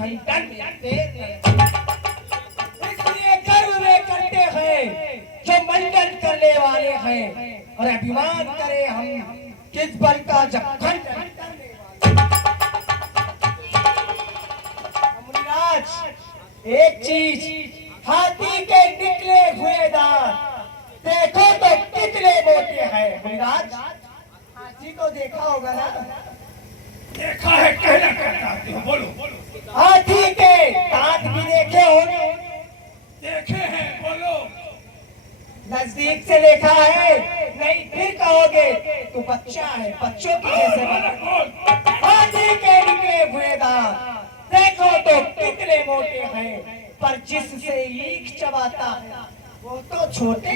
खंडन में देर न इसलिए गर्व में करते हैं जो मंडन करने वाले हैं, और अभिमान करें हम किस बल का जब खंडन करने वाले। मुनिराज एक चीज, हाथी के निकले हुए दांत देखो तो कितने मोटे हैं। मुनिराज हाथी को देखा होगा ना? देखा है, कहना क्या चाहते हो, बोलो। हाथी के दांत भी देखे होंगे? देखे हैं, बोलो। नजदीक से देखा है? नहीं, फिर कहोगे तू बच्चा है, बच्चों की जैसे बना। हाथी के निकले हुए दांत देखो तो कितने मोटे हैं, पर जिससे ईख चबाता है वो तो छोटे।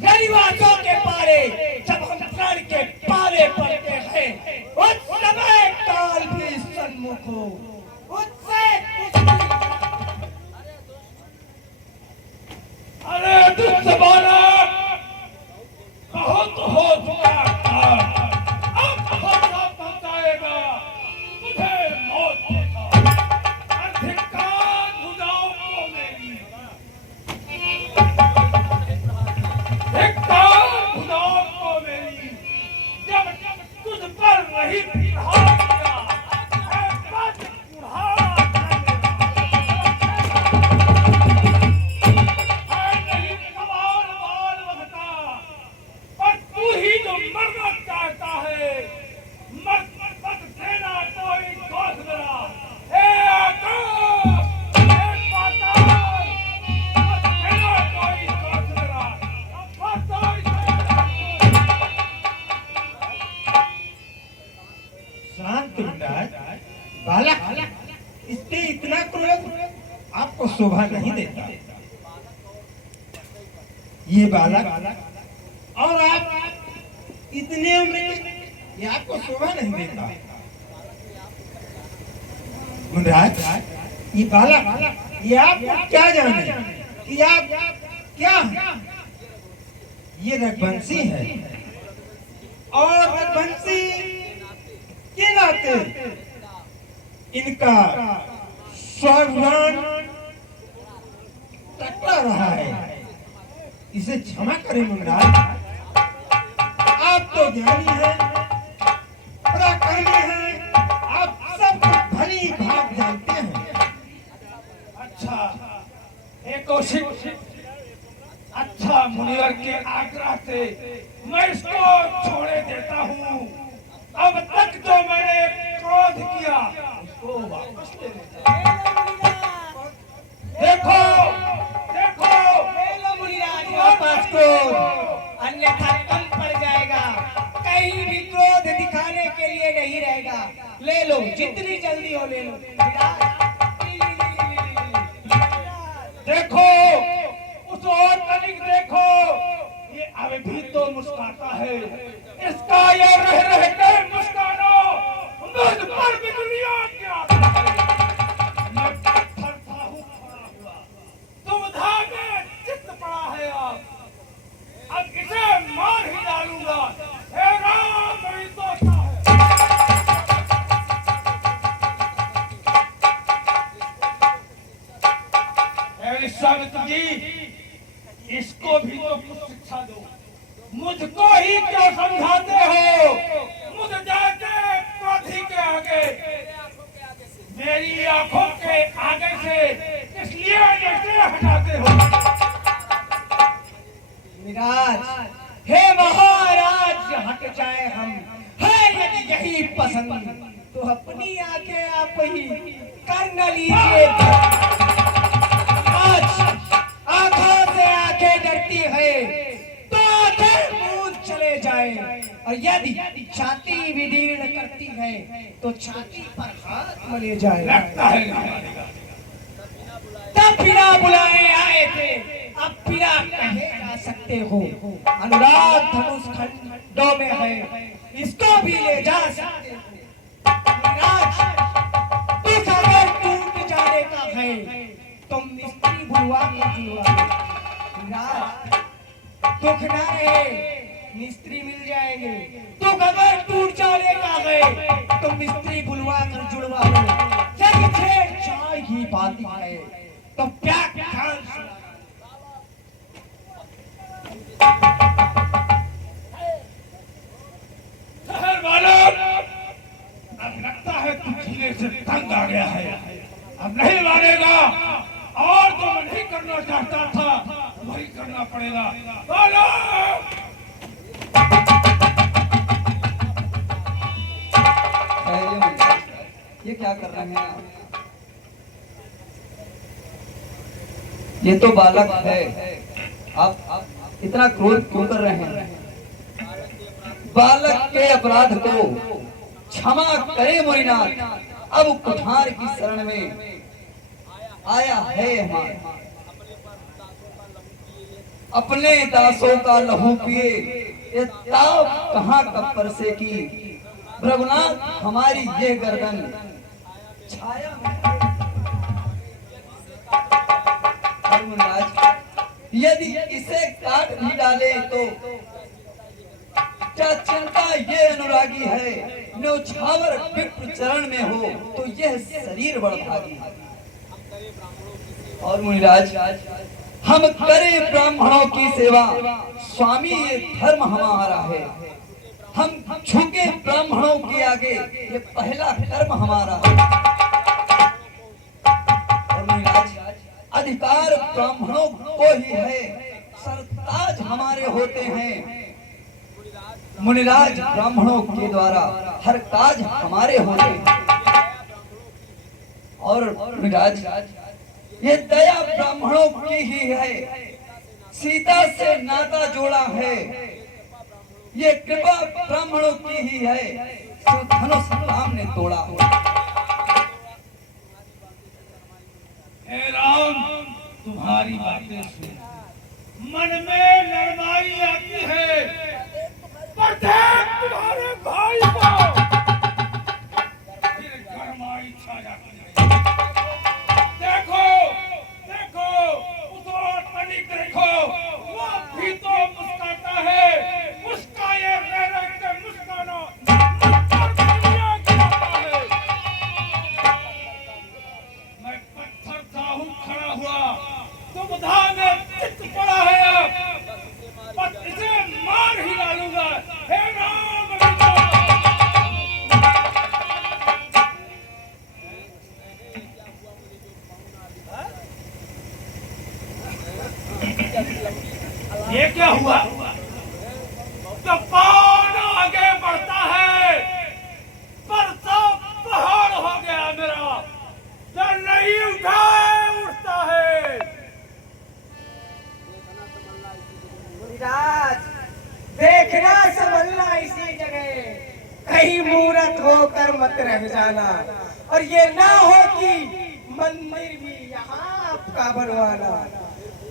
रविवासों के पारे जब हम प्रण के पारे पड़ते हैं, उस समय काल भी सन्मुख हो, उससे अरे दुष्टबाला, बहुत हो चुका था, अब खतरा पहुंचाएगा मुझे मौत का। अधिकार भुजाओं को मेरी, अधिकार भुजाओं को मेरी, जब तुझ पर नहीं प्रहार किया, है बस कुम्हार मरना चाहता है, मर मत देना कोई दोष मेरा। हे आकाश, हे पाताल, मत देना कोई दोष मेरा। शांत मुनिराज, बालक इससे इतना क्रोध आपको शोभा नहीं देता। ये बालक और आप इतने उम्र के, ये आपको शोभा नहीं देता। मुनिराज, ये बालक ये आपको क्या जाने कि आप क्या हैं? ये रघुवंशी है, और रघुवंशी के नाते इनका स्वाभिमान टकरा रहा है। इसे क्षमा करें मुनिराज। आप तो ज्ञानी हैं, पराक्रमी हैं, आप सब भली भांति जानते हैं। अच्छा, एक कौशिक, अच्छा मुनिवर के आग्रह से मैं इसको छोड़े देता हूँ। अब तक जो मैंने क्रोध किया उसको वापस ले लेता हूँ। देखो देखो, मुनिराज वापस क्रोध, अन्यथा कम पड़ जाएगा, कहीं भी क्रोध दिखाने के लिए नहीं रहेगा। ले लो, जितनी जल्दी हो ले लो। देखो उस और तनिक देखो, ये अभी भी तो मुस्कुराता है। इसका ये रह रह के मुस्कानो मुझ पर बिजलियां गिराता है। मैं पत्थर सा हूँ खड़ा हुआ, दुविधा में चित्त पड़ा है। अब इसे मार ही डालूंगा। हे राम, मेरी दोस्ता है। विश्वामित्र जी, इसको भी तो कुछ शिक्षा दो। मुझको ही क्यों समझाते हो? मुझ जाके क्रोधी के आगे, मेरी आंखों के आगे से इसलिए कैसे हटाते हो? मुनिराज, हे महाराज, हट जाए हम, है यदि यही पसंद तो अपनी आंखें आप ही कर न लीजिए। आज आंखों से आंखें डरती है तो आंखें मूंद चले जाए, और यदि छाती विदीर्ण करती है तो छाती पर हाथ मले जाए। लगता है ना मानेगा। तब बिना बुलाए आए थे, अब बिना कहे जा सकते हो। अनुराग धनुष खंडों में है, इसको भी ले जा सकते हो। मुनिराज, दुख अगर टूट जाने का है तो मिस्त्री बुलवा के जुड़वा। मुनिराज, दुख न रहे मिस्त्री मिल जाएंगे। तो अगर टूट जाने का है तो मिस्त्री बुलवा कर जुड़वा लो। जब छेड़छाड़ ही बात है तो क्या ख्याल सुना। शहर वालों, अब लगता है तू जीने से तंग आ गया है, अब नहीं मानेगा। और जो मैं नहीं करना चाहता था वही करना पड़ेगा। बोलो। ये क्या कर रहे हैं आप? ये तो बालक है, आप इतना क्रोध क्यों कर रहे हैं? बालक के अपराध को क्षमा करे मुनिनाथ। अब कुठार की शरण में आया है हमारा, अपने दासों का लहू पिए ये ताप कहाँ कब परसे की। रघुनाथ हमारी ये गर्दन छाया यदि इसे काट भी डाले तो क्या चिंता ये अनुरागी है, न्योछावर विप्र चरण में हो तो यह शरीर बड़भागी। और मुनिराज हम करें ब्राह्मणों की सेवा, स्वामी ये धर्म हमारा है। हम झुके ब्राह्मणों के आगे, ये पहला कर्म हमारा है। और मुनिराज अधिकार ब्राह्मणों को ही है, सरताज हमारे होते हैं। मुनिराज ब्राह्मणों के द्वारा हर काज हमारे होते हैं। और मुनिराज ये दया ब्राह्मणों की ही है, सीता से नाता जोड़ा है। ये कृपा ब्राह्मणों की ही है, धनुष राम ने तोड़ा। हे राम, तुम्हारी बातें सुन मन में नरमाई आती है, पर देख तुम्हारे भाई को फिर गरमाई छा जाती है। देखो देखो उस ओर तनिक देखो, वो भी तो मुस्कुराता है। मुस्काए रह रह के मुस्काना दुनिया गिराता है। मैं पत्थर सा हूँ खड़ा हुआ, तुम धाम में चित्त पड़ा है। अब इसे मार ही डालूंगा। हे राम ये क्या हुआ? तो कौन आगे बढ़ता है, पर सब पहाड़ हो गया मेरा, जो नहीं उठाए उठता है। मुनिराज देखना संभलना इसी जगह, कहीं मूर्त होकर मत रह जाना। और ये ना हो कि मंदिर भी यहाँ आपका बनवाना,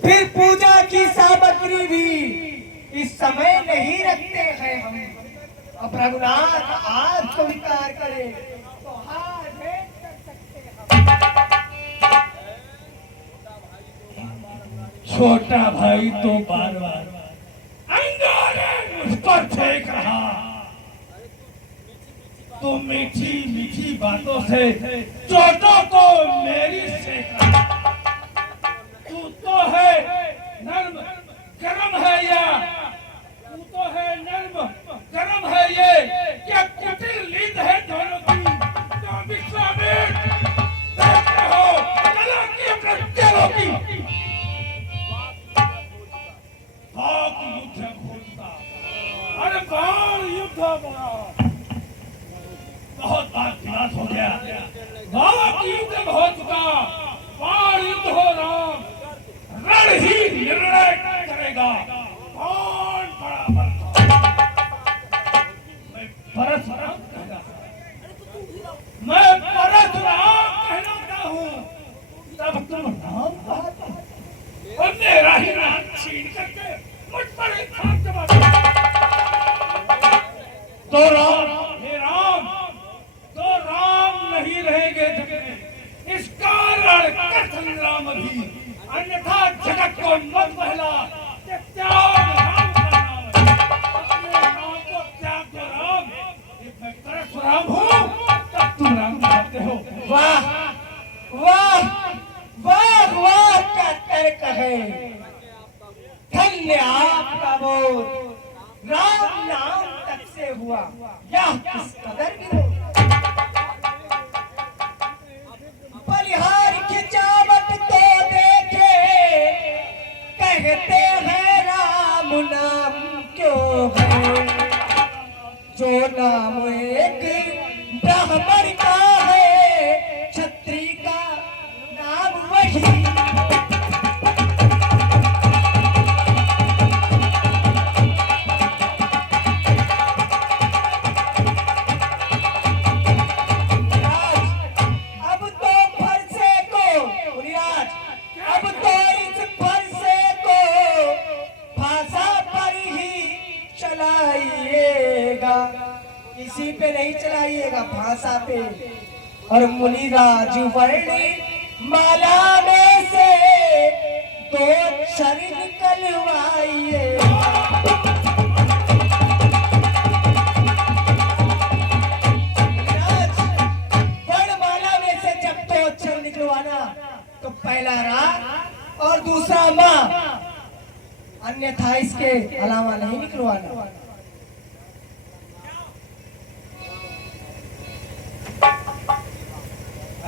फिर पूजा की सामग्री भी इस समय नहीं रखते हैं हम। अब रघुनाथ आप स्वीकार करें तो हाथ भेंट कर सकते हैं। छोटा भाई तो बार बार अंगारे मुझ पर फेंक रहा, तो मीठी मीठी बातों से चोटों को मेरी सेक रहा। तू तो है नर्म गरम है या तू तो है नर्म गरम है ये, क्या कुटिल लीद है दोनों की। जो विश्वामित्र देखते हो कला की अपने चेलों की। भाग युद्ध घोषता, अरे बाण युद्ध बना, बहुत बार विनाश हो गया। भाग युद्ध हो चुका, बाण युद्ध हो राम, रण ही निर्णय करेगा कौन बड़ा बनता। मैं परशुराम कहलाता हूँ, तब तुम राम कहते हो। और मेरा ही नाम छीन करके मुझ पर एक हाथ जमा तो राम, हे राम, तो राम नहीं रहेंगे जग में, इस कारण कथन राम भी, अन्यथा जगत को मत बहला, त्याग राम का नाम है। है। धन्य आपका बोध राम नाम तक से हुआ, यह किस कदर विरोध। बलिहार की चावट तो देखे, कहते हैं राम नाम क्यों है। जो नाम एक ब्राह्मण का है, क्षत्रिय का नाम वही। इसी पे नहीं चलाइएगा, भाषा पे। और मुनिराज वर्णी माला में से दो अक्षर निकलवाइए। वर्णमाला में से जब दो अक्षर निकलवाना तो पहला रा और दूसरा माँ, अन्यथा इसके अलावा नहीं निकलवाना।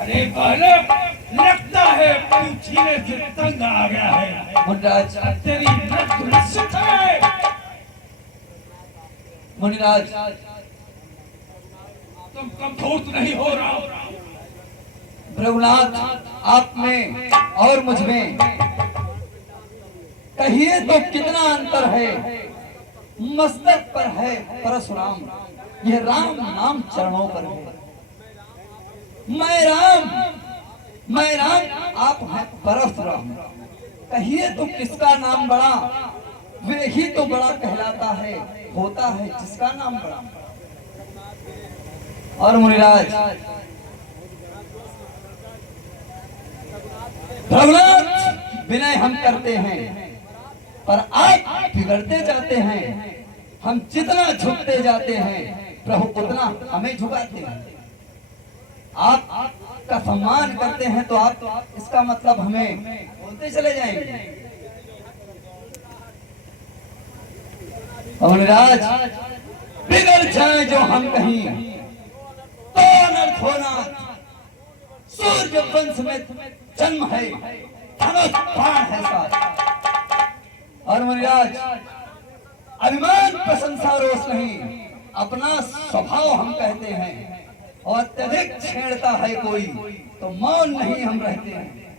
अरे बालक, लगता है पूछने से तंग आ गया है। मुनिराज, तेरी रक्त निश्चित है। मुनिराज, तुम कमजोर तो नहीं हो रहा। प्रभुनाथ, आप में और मुझ में कहिए तो कितना अंतर है। मस्तक पर है परशुराम, यह राम नाम चरणों पर है। मैं राम, आप हैं परशुराम। कहिए तो किसका नाम बड़ा, वे ही तो बड़ा कहलाता है, होता है जिसका नाम बड़ा। और मुनिराज, भगवान विनय हम करते हैं, पर आप बिगड़ते जाते हैं। हम जितना झुकते जाते हैं, प्रभु उतना हमें झुकाते हैं। आप का सम्मान करते हैं तो आप इसका मतलब हमें बोलते चले जाएंगे। मुनिराज, बिगड़ जाए जो हम कहीं तो अनर्थ होना। सूर्य वंश में जन्म है, धनुष बाण है साथ। और मुनिराज, अभिमान प्रशंसा रोष नहीं, अपना स्वभाव हम कहते हैं। और अत्यधिक छेड़ता है कोई तो मौन नहीं हम रहते हैं।